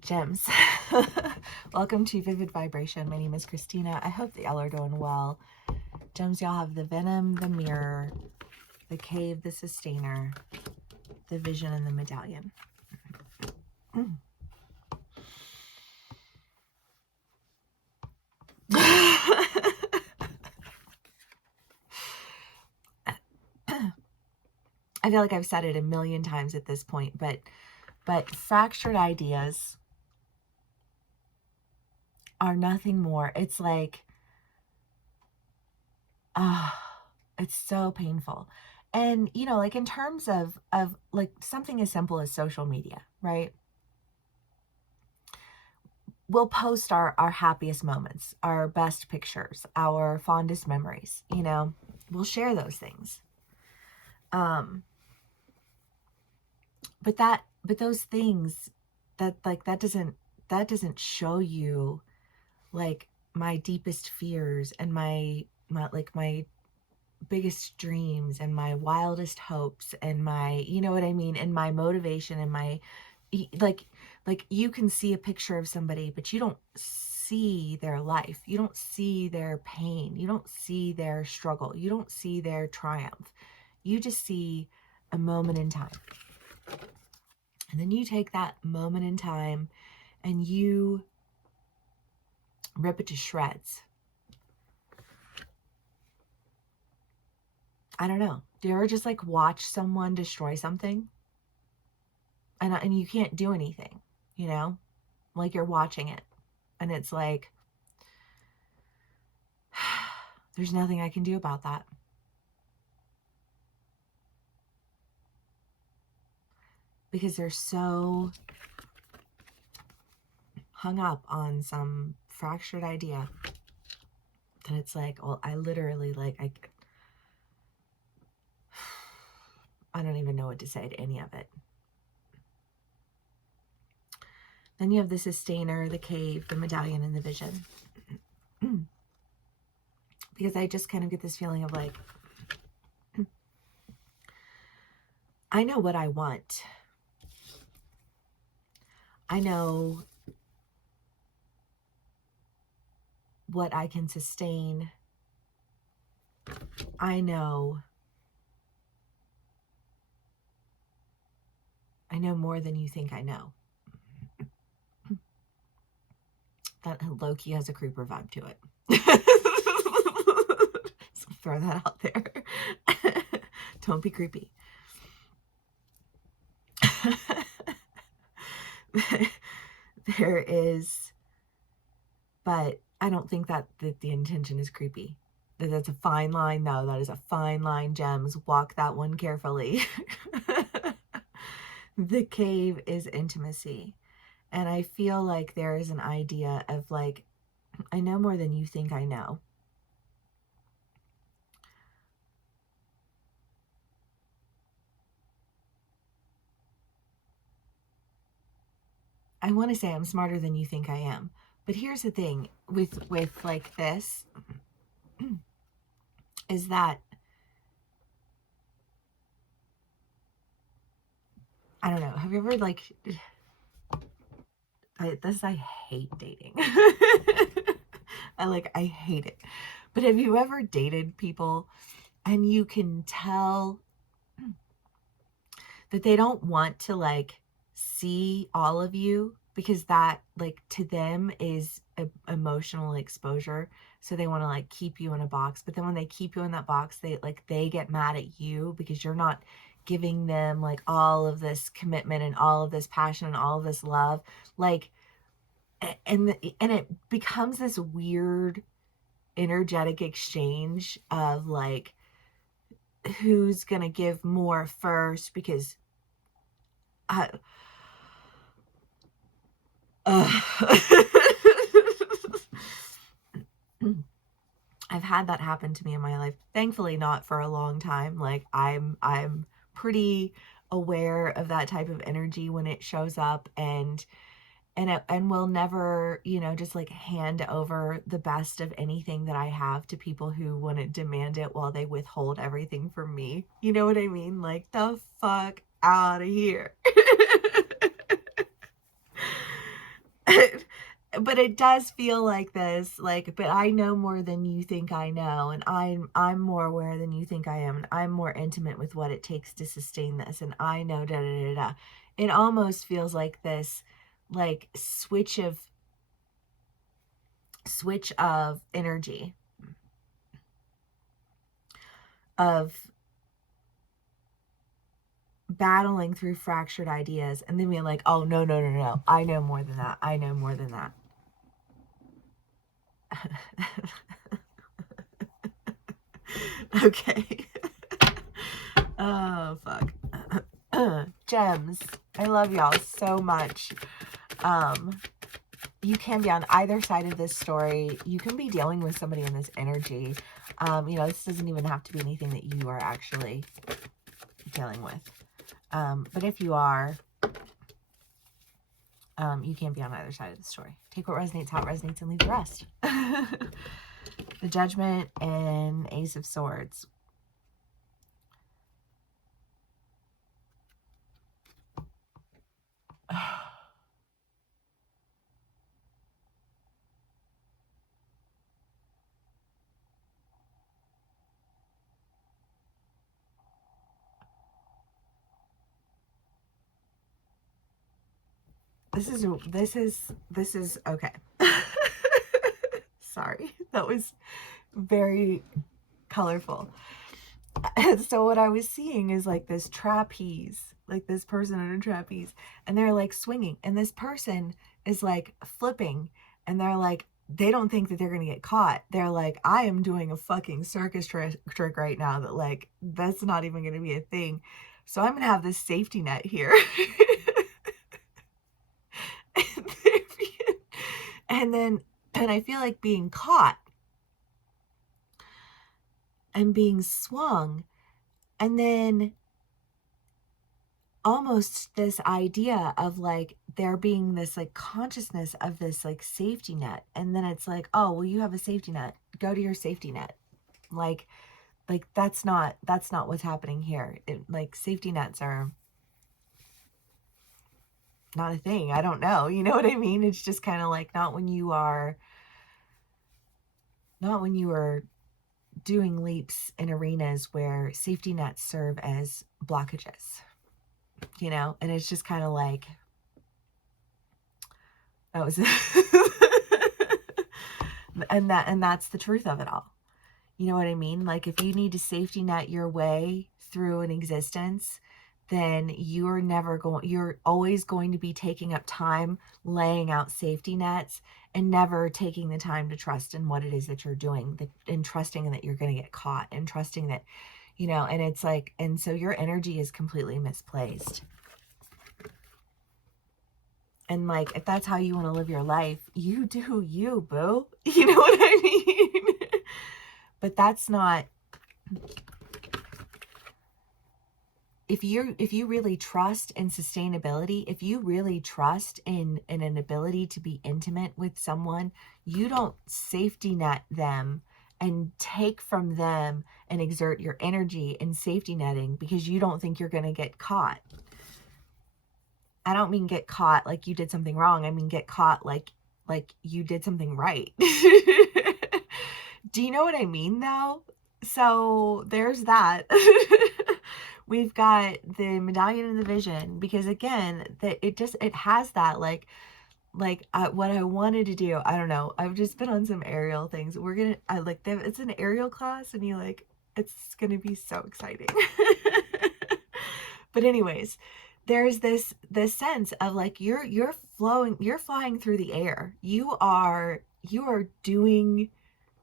Gems. Welcome to Vivid Vibration. My name is Christina. I hope that y'all are doing well. Gems, y'all have the Venom, the Mirror, the Cave, the Sustainer, the Vision, and the Medallion. I feel like I've said it a million times at this point, but fractured ideas are nothing more. It's like, it's so painful. And, you know, like in terms of like something as simple as social media, right? We'll post our happiest moments, our best pictures, our fondest memories, you know, we'll share those things. But those things that doesn't show you like my deepest fears and my biggest dreams and my wildest hopes and my, you know what I mean, and my motivation and my like you can see a picture of somebody, but you don't see their life, you don't see their pain, you don't see their struggle, you don't see their triumph, you just see a moment in time. And then you take that moment in time and you rip it to shreds. I don't know. Do you ever just like watch someone destroy something? And you can't do anything, you know? Like you're watching it. And it's like, there's nothing I can do about that. Because they're so hung up on some fractured idea that it's like, well, I literally I don't even know what to say to any of it. Then you have the Sustainer, the Cave, the Medallion, and the Vision. Because I just kind of get this feeling of like, I know what I want. I know what I can sustain. I know more than you think I know. That low-key has a creeper vibe to it. So throw that out there. Don't be creepy. There is, but I don't think that the intention is creepy. That's a fine line. No, that is a fine line, Gems. Walk that one carefully. The Cave is intimacy. And I feel like there is an idea of like, I know more than you think I know. I want to say I'm smarter than you think I am. But here's the thing with like this is that I don't know. Have you ever like I hate dating. I hate it. But have you ever dated people and you can tell that they don't want to like see all of you because that like to them is emotional exposure, so they want to like keep you in a box, but then when they keep you in that box they get mad at you because you're not giving them like all of this commitment and all of this passion and all of this love, like, and it becomes this weird energetic exchange of like who's gonna give more first because I, I've had that happen to me in my life. Thankfully not for a long time. Like I'm pretty aware of that type of energy when it shows up, and will never, you know, just like hand over the best of anything that I have to people who want to demand it while they withhold everything from me. You know what I mean? Like the fuck out of here. But it does feel like this, like, but I know more than you think I know, and I'm more aware than you think I am, and I'm more intimate with what it takes to sustain this, and I know da da da da. It almost feels like this, like switch of energy of battling through fractured ideas, and then being like, oh no no no no, I know more than that. I know more than that. Okay. Oh, fuck. Gems. I love y'all so much. You can be on either side of this story. You can be dealing with somebody in this energy. This doesn't even have to be anything that you are actually dealing with. But if you are, you can be on either side of the story. Take what resonates, how it resonates, and leave the rest. The Judgment and Ace of Swords. This is okay. Sorry, that was very colorful. So what I was seeing is like this trapeze, like this person in a trapeze, and they're like swinging, and this person is like flipping, and they're like, they don't think that they're gonna get caught. They're like, I am doing a fucking circus trick right now that, like, that's not even gonna be a thing. So I'm gonna have this safety net here. And I feel like being caught and being swung, and then almost this idea of like there being this like consciousness of this like safety net, and then it's like, oh well, you have a safety net, go to your safety net. Like that's not what's happening here. Like safety nets are not a thing. I don't know, you know what I mean? It's just kind of like not when you are doing leaps in arenas where safety nets serve as blockages, and it's just kind of like, that was and that's the truth of it all. You know what I mean? Like, if you need to safety net your way through an existence, then you're always going to be taking up time laying out safety nets and never taking the time to trust in what it is that you're doing, and trusting that you're going to get caught, and trusting that, and it's like, and so your energy is completely misplaced. And like, if that's how you want to live your life, you do you, boo. You know what I mean? But that's not, if you really trust in sustainability, if you really trust in an ability to be intimate with someone, you don't safety net them and take from them and exert your energy in safety netting because you don't think you're going to get caught. I don't mean get caught like you did something wrong. I mean get caught like you did something right. Do you know what I mean though? So there's that. We've got the medallion and the vision, because again, that it has that like what I wanted to do. I don't know. I've just been on some aerial things. It's an aerial class, and it's gonna be so exciting. But anyways, there's this sense of like you're flying through the air. You are doing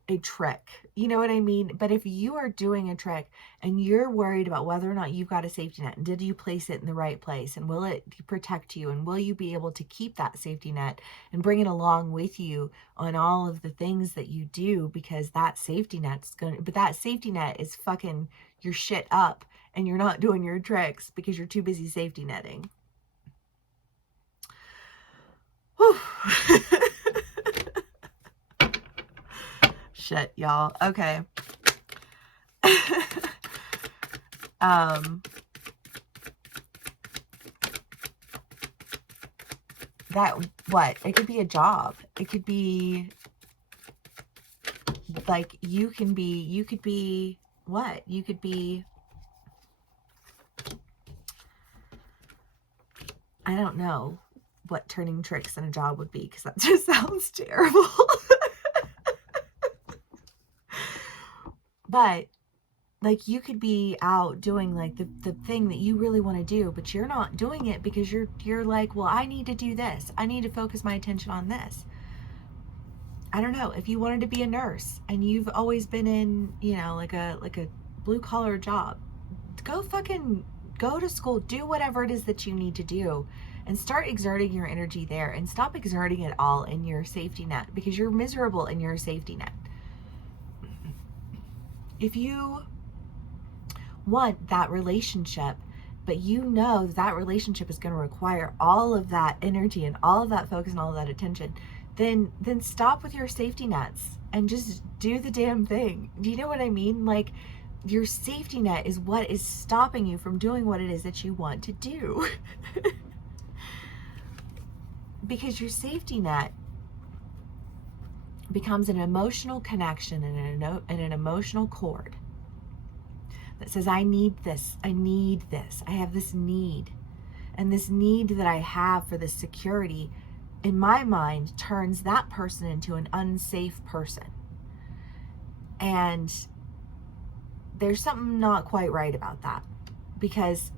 a trick. You know what I mean? But if you are doing a trick and you're worried about whether or not you've got a safety net, and did you place it in the right place, and will it protect you, and will you be able to keep that safety net and bring it along with you on all of the things that you do, because that safety net is fucking your shit up, and you're not doing your tricks because you're too busy safety netting. Whew. Shit, y'all. Okay. what? It could be a job. It could be like you could be what? You could be, I don't know what turning tricks in a job would be, because that just sounds terrible. But like you could be out doing like the thing that you really want to do, but you're not doing it because you're like, well, I need to do this. I need to focus my attention on this. I don't know. If you wanted to be a nurse and you've always been in, like a blue collar job, go to school, do whatever it is that you need to do, and start exerting your energy there, and stop exerting it all in your safety net, because you're miserable in your safety net. If you want that relationship, but you know that relationship is going to require all of that energy and all of that focus and all of that attention, then stop with your safety nets and just do the damn thing. Do you know what I mean? Like, your safety net is what is stopping you from doing what it is that you want to do. Because your safety net becomes an emotional connection and an emotional cord that says, I need this, I have this need. And this need that I have for this security, in my mind, turns that person into an unsafe person. And there's something not quite right about that, because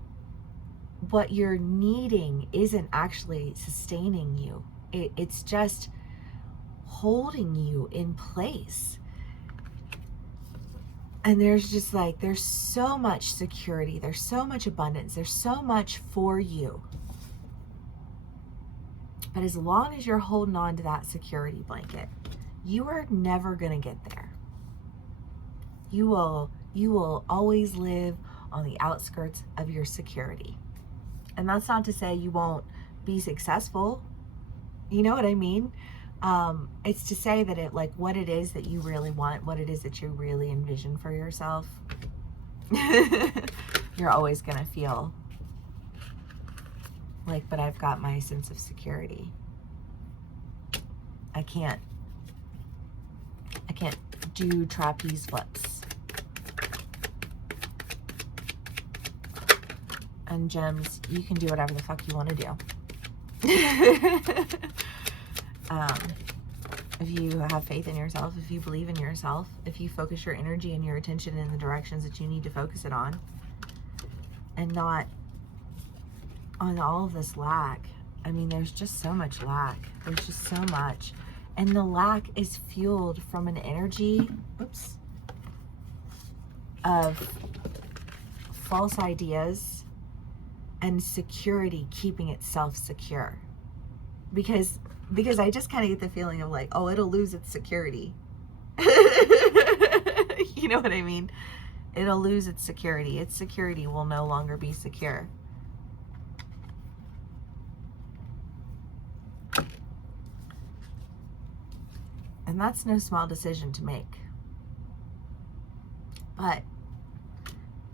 what you're needing isn't actually sustaining you. It's just holding you in place. And there's so much security, there's so much abundance, there's so much for you. But as long as you're holding on to that security blanket, you are never going to get there. You will always live on the outskirts of your security. And that's not to say you won't be successful. You know what I mean? It's to say that what it is that you really want, what it is that you really envision for yourself, you're always going to feel like, but I've got my sense of security. I can't do trapeze flips. And Gems, you can do whatever the fuck you want to do. If you have faith in yourself, if you believe in yourself, if you focus your energy and your attention in the directions that you need to focus it on, and not on all of this lack. I mean, there's just so much lack. There's just so much. And the lack is fueled from an energy, of false ideas and security keeping itself secure. Because I just kind of get the feeling of like, oh, it'll lose its security. You know what I mean? It'll lose its security. Its security will no longer be secure. And that's no small decision to make. But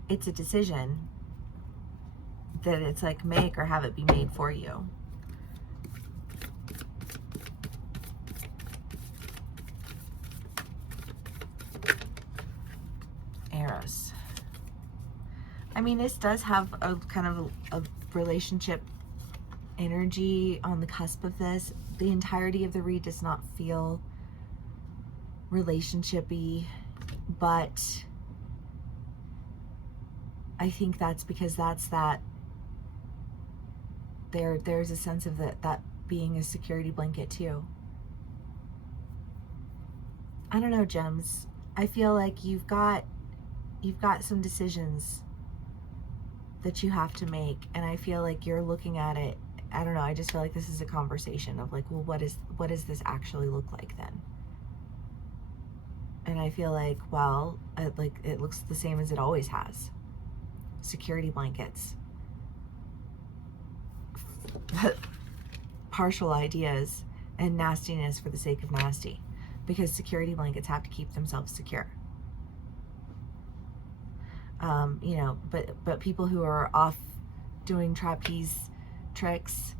it's a decision that it's like, make or have it be made for you. Eros. I mean, this does have a kind of a relationship energy on the cusp of this. The entirety of the read does not feel relationship-y, but I think that's because there's a sense of that being a security blanket too. I don't know, Gems. I feel like you've got some decisions that you have to make, and I feel like you're looking at it. I don't know, I just feel like this is a conversation of like, well, what does this actually look like then? And I feel like, well, it looks the same as it always has. Security blankets. Partial ideas and nastiness for the sake of nasty. Because security blankets have to keep themselves secure. But people who are off doing trapeze tricks,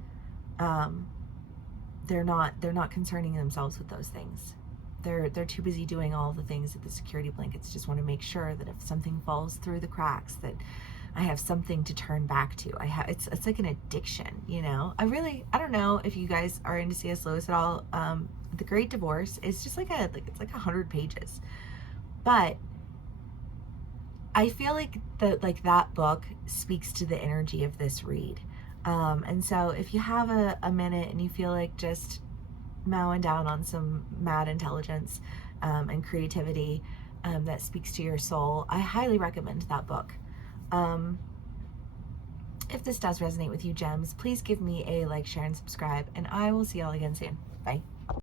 they're not concerning themselves with those things. They're too busy doing all the things that the security blankets just want to make sure that if something falls through the cracks, that I have something to turn back to. It's like an addiction, you know. I don't know if you guys are into C.S. Lewis at all. The Great Divorce is just it's like 100 pages, but I feel like that book speaks to the energy of this read. And so if you have a minute and you feel like just mowing down on some mad intelligence and creativity that speaks to your soul, I highly recommend that book. If this does resonate with you, gems, please give me a like, share, and subscribe, and I will see y'all again soon.